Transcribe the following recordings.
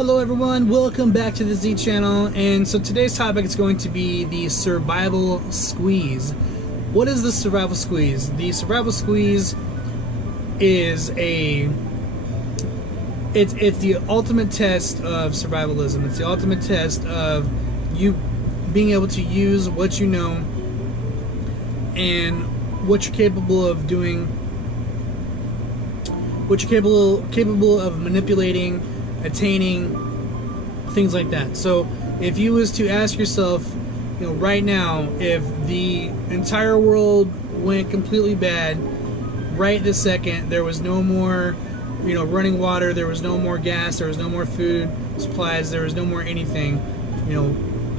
Hello everyone, welcome back to the Z channel. And so today's topic is going to be the survival squeeze. What is the survival squeeze? The survival squeeze is it's the ultimate test of survivalism. It's the ultimate test of you being able to use what you know and what you're capable of doing, what you're capable of manipulating, attaining, things like that. So if you was to ask yourself, right now, if the entire world went completely bad right this second, there was no more running water, there was no more gas, there was no more food supplies, there was no more anything,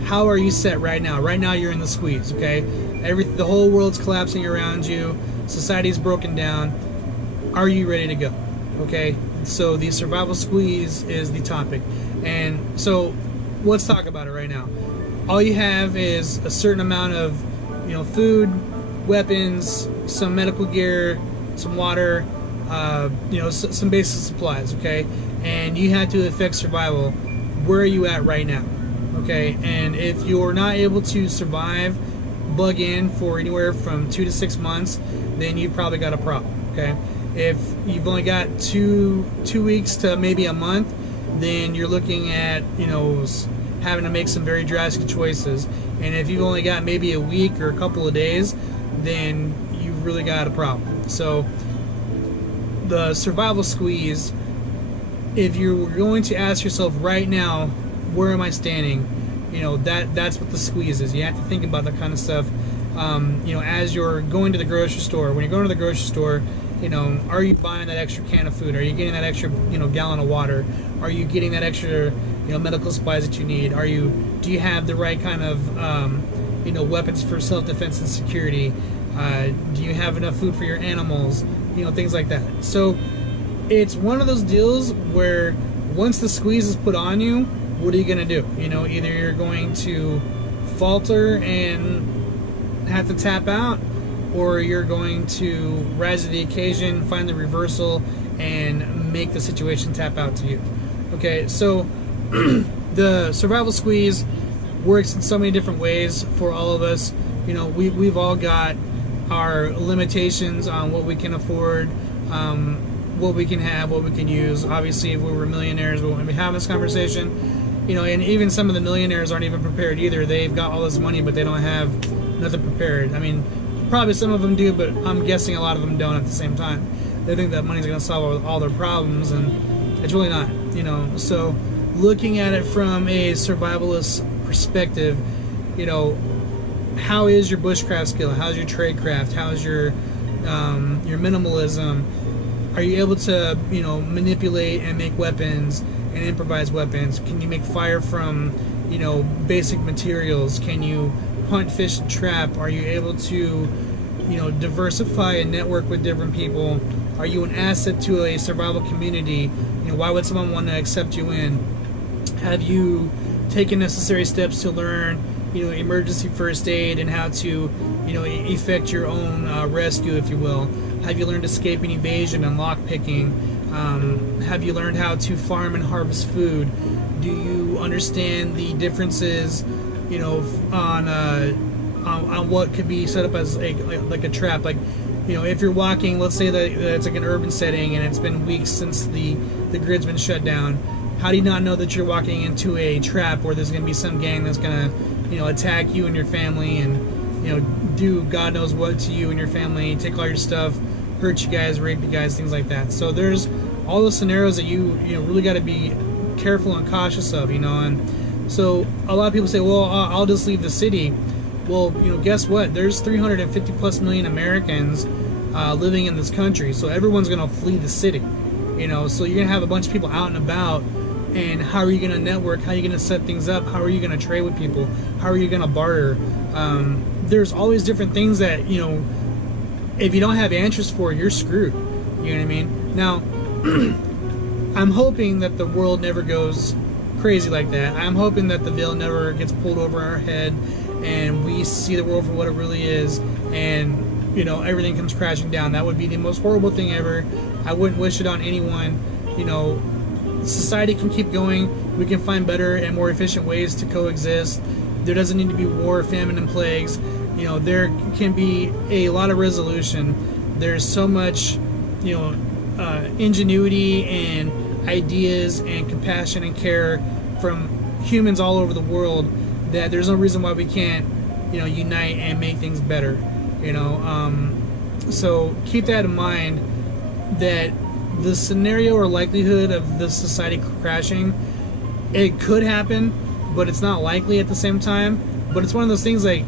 how are you set right now? Right now you're in the squeeze, okay? The whole world's collapsing around you, society's broken down. Are you ready to go? Okay, so the survival squeeze is the topic. And so let's talk about it right now. All you have is a certain amount of food, weapons, some medical gear, some water, some basic supplies, okay? And you have to affect survival. Where are you at right now? Okay, and if you're not able to survive, bug in for anywhere from 2 to 6 months, then you've probably got a problem, okay? If you've only got two weeks to maybe a month, then you're looking at having to make some very drastic choices. And if you've only got maybe a week or a couple of days, then you've really got a problem. So the survival squeeze, if you're going to ask yourself right now, where am I standing, that's what the squeeze is. You have to think about that kind of stuff. As you're going to the grocery store, when you're going to the grocery store, are you buying that extra can of food? Are you getting that extra, gallon of water? Are you getting that extra, medical supplies that you need? Do you have the right kind of, weapons for self-defense and security? Do you have enough food for your animals? Things like that. So it's one of those deals where once the squeeze is put on you, what are you going to do? Either you're going to falter and have to tap out, or you're going to rise to the occasion, find the reversal, and make the situation tap out to you. Okay, so the survival squeeze works in so many different ways for all of us. We've all got our limitations on what we can afford, what we can have, what we can use. Obviously, if we were millionaires, we wouldn't be having this conversation. And even some of the millionaires aren't even prepared either. They've got all this money, but they don't have nothing prepared. I mean, probably some of them do, but I'm guessing a lot of them don't at the same time. They think that money's going to solve all their problems, and it's really not, So looking at it from a survivalist perspective, how is your bushcraft skill? How's your tradecraft? How's your minimalism? Are you able to, manipulate and make weapons and improvise weapons? Can you make fire from, basic materials? Can you hunt, fish, and trap? Are you able to, diversify and network with different people? Are you an asset to a survival community? Why would someone want to accept you in? Have you taken necessary steps to learn, emergency first aid and how to, effect your own rescue, if you will? Have you learned escape and evasion and lockpicking? Have you learned how to farm and harvest food? Do you understand the differences, on what could be set up as like a trap? Like, if you're walking, let's say that it's like an urban setting and it's been weeks since the grid's been shut down. How do you not know that you're walking into a trap where there's going to be some gang that's going to, attack you and your family and, do God knows what to you and your family, take all your stuff, hurt you guys, rape you guys, things like that. So there's all those scenarios that you really got to be careful and cautious of, and so a lot of people say, well, I'll just leave the city. Well, guess what? There's 350 plus million Americans living in this country, so everyone's going to flee the city. So you're going to have a bunch of people out and about, and how are you going to network? How are you going to set things up? How are you going to trade with people? How are you going to barter? There's always different things that, if you don't have answers for, you're screwed. You know what I mean? Now, I'm hoping that the world never goes crazy like that. I'm hoping that the veil never gets pulled over our head and we see the world for what it really is, and everything comes crashing down. That would be the most horrible thing ever. I wouldn't wish it on anyone. society can keep going. We can find better and more efficient ways to coexist. There doesn't need to be war, famine, and plagues. You know, there can be a lot of resolution. There's so much, you know, ingenuity and ideas and compassion and care from humans all over the world that there's no reason why we can't, you know, unite and make things better. You know, so keep that in mind, that the scenario or likelihood of the society crashing, it could happen, but it's not likely at the same time. But it's one of those things, like,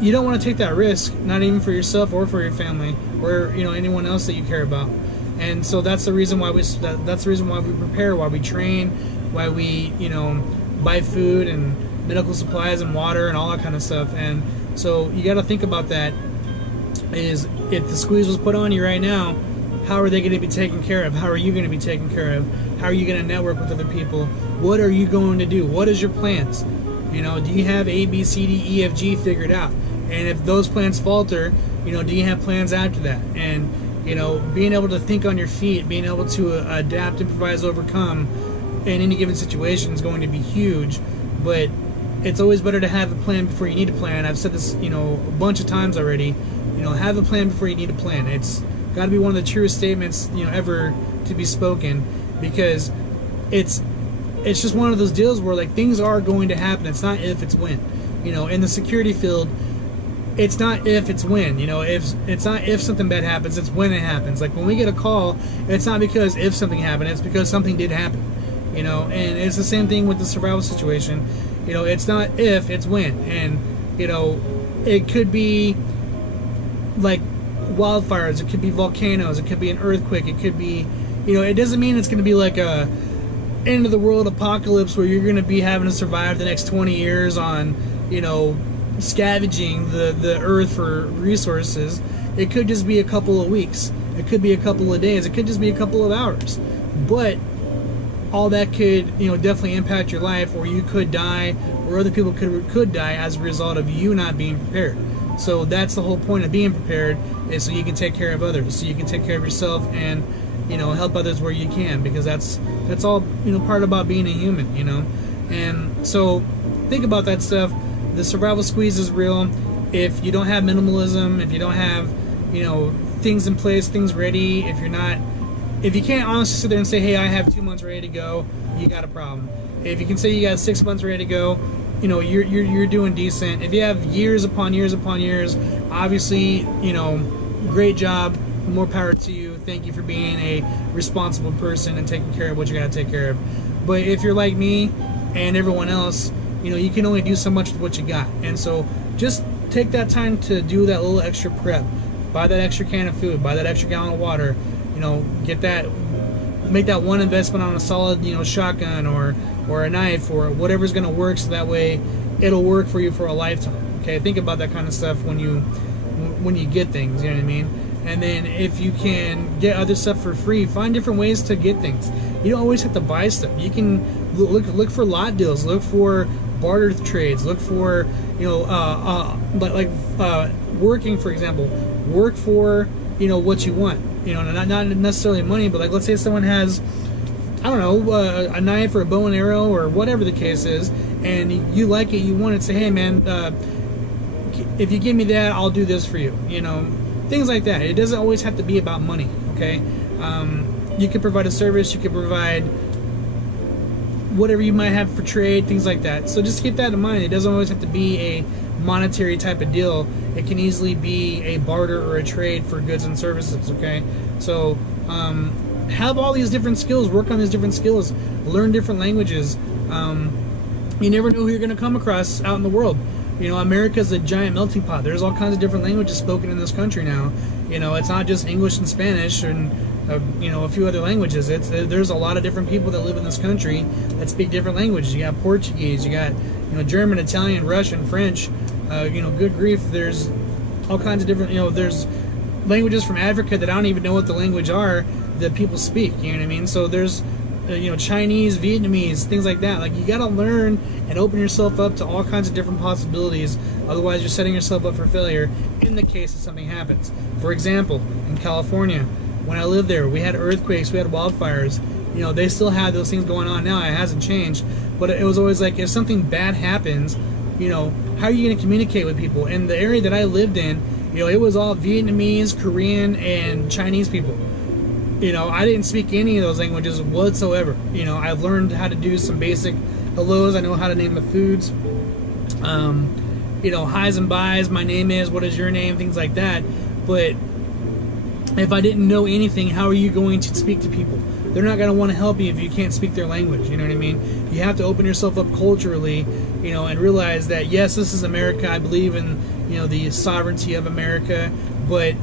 you don't want to take that risk, not even for yourself or for your family or, you know, anyone else that you care about. And so that's the reason why that's the reason why we prepare, why we train, why we, you know, buy food and medical supplies and water and all that kind of stuff. And so you got to think about that, is if the squeeze was put on you right now, how are they going to be taken care of? How are you going to be taken care of? How are you going to network with other people? What are you going to do? What is your plans? You know, do you have A, B, C, D, E, F, G figured out? And if those plans falter, you know, do you have plans after that? And, you know, being able to think on your feet, being able to adapt, improvise, overcome in any given situation is going to be huge. But it's always better to have a plan before you need a plan. I've said this, you know, a bunch of times already. You know, have a plan before you need a plan. It's got to be one of the truest statements, you know, ever to be spoken, because it's just one of those deals where, like, things are going to happen. It's not if, it's when. You know, in the security field, it's not if, it's when. You know, if it's not if something bad happens, it's when it happens. Like, when we get a call, it's not because if something happened, it's because something did happen. You know, and it's the same thing with the survival situation. You know, it's not if, it's when. And, you know, it could be like wildfires, it could be volcanoes, it could be an earthquake, it could be, you know, it doesn't mean it's going to be like a end of the world apocalypse where you're going to be having to survive the next 20 years on, you know, scavenging the earth for resources. It could just be a couple of weeks, it could be a couple of days, it could just be a couple of hours, but all that could, you know, definitely impact your life, or you could die, or other people could die as a result of you not being prepared. So that's the whole point of being prepared, is so you can take care of others, so you can take care of yourself and, you know, help others where you can, because that's all, you know, part about being a human, you know. And so think about that stuff. The survival squeeze is real. If you don't have minimalism, if you don't have, you know, things in place, things ready, if you can't honestly sit there and say, hey, I have 2 months ready to go, you got a problem. If you can say you got 6 months ready to go, you know, you're doing decent. If you have years upon years upon years, obviously, you know, great job, more power to you. Thank you for being a responsible person and taking care of what you got to take care of. But if you're like me and everyone else, you know, you can only do so much with what you got. And so just take that time to do that little extra prep. Buy that extra can of food, buy that extra gallon of water, you know, make that one investment on a solid, you know, shotgun or a knife or whatever's going to work, so that way it'll work for you for a lifetime. Okay, think about that kind of stuff when you get things, you know what I mean? And then if you can get other stuff for free, find different ways to get things. You don't always have to buy stuff. You can look for lot deals, look for barter trades, look for, you know, working, for example, work for, you know, what you want. You know, not necessarily money, but like, let's say someone has, I don't know, a knife or a bow and arrow or whatever the case is, and you like it, you want it, say, hey man, if you give me that, I'll do this for you. You know, things like that. It doesn't always have to be about money, okay? You can provide a service, you can provide whatever you might have for trade, things like that. So just keep that in mind. It doesn't always have to be a monetary type of deal. It can easily be a barter or a trade for goods and services, okay? So have all these different skills, work on these different skills, learn different languages. You never know who you're going to come across out in the world. You know, America's a giant melting pot. There's all kinds of different languages spoken in this country now. You know, it's not just English and Spanish and you know, a few other languages. There's a lot of different people that live in this country that speak different languages. You got Portuguese, you got, you know, German, Italian, Russian, French. You know, good grief, there's all kinds of different, you know, there's languages from Africa that I don't even know what the language are that people speak, you know what I mean? So there's, you know, Chinese, Vietnamese, things like that. Like, you got to learn and open yourself up to all kinds of different possibilities. Otherwise, you're setting yourself up for failure in the case that something happens. For example, in California, when I lived there, we had earthquakes, we had wildfires. You know, they still have those things going on now. It hasn't changed, but it was always like, if something bad happens, you know, how are you going to communicate with people? In the area that I lived in, you know, it was all Vietnamese, Korean, and Chinese people. You know, I didn't speak any of those languages whatsoever. You know, I've learned how to do some basic hellos. I know how to name the foods. You know, highs and buys, my name is, what is your name, things like that. But if I didn't know anything, how are you going to speak to people? They're not going to want to help you if you can't speak their language. You know what I mean? You have to open yourself up culturally, you know, and realize that, yes, this is America. I believe in, you know, the sovereignty of America, but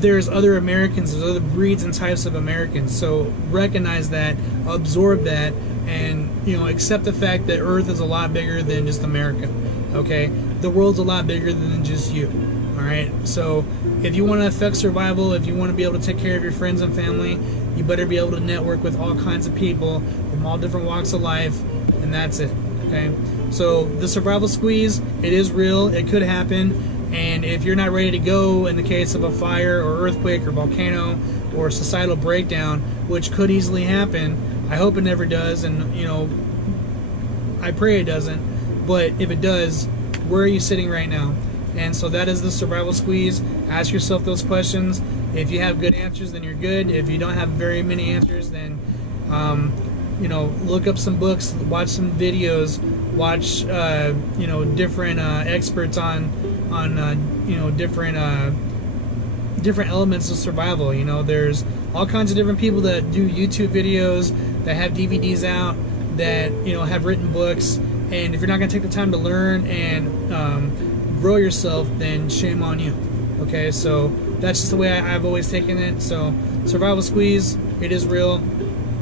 there's other Americans, there's other breeds and types of Americans. So recognize that, absorb that, and, you know, accept the fact that Earth is a lot bigger than just America. Okay? The world's a lot bigger than just you. Alright? So if you want to affect survival, if you want to be able to take care of your friends and family, you better be able to network with all kinds of people from all different walks of life, and that's it. Okay? So the survival squeeze, it is real, it could happen. And if you're not ready to go in the case of a fire or earthquake or volcano or societal breakdown, which could easily happen, I hope it never does, and, you know, I pray it doesn't, but if it does, where are you sitting right now? And so that is the survival squeeze. Ask yourself those questions. If you have good answers, then you're good. If you don't have very many answers, then you know, look up some books, watch some videos, watch you know, different experts on you know, different elements of survival. You know, there's all kinds of different people that do YouTube videos, that have DVDs out, that, you know, have written books. And if you're not going to take the time to learn and grow yourself, then shame on you. Okay, so that's just the way I've always taken it. So survival squeeze, it is real.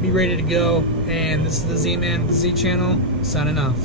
Be ready to go. And this is the Z-Man with the Z Channel, signing off.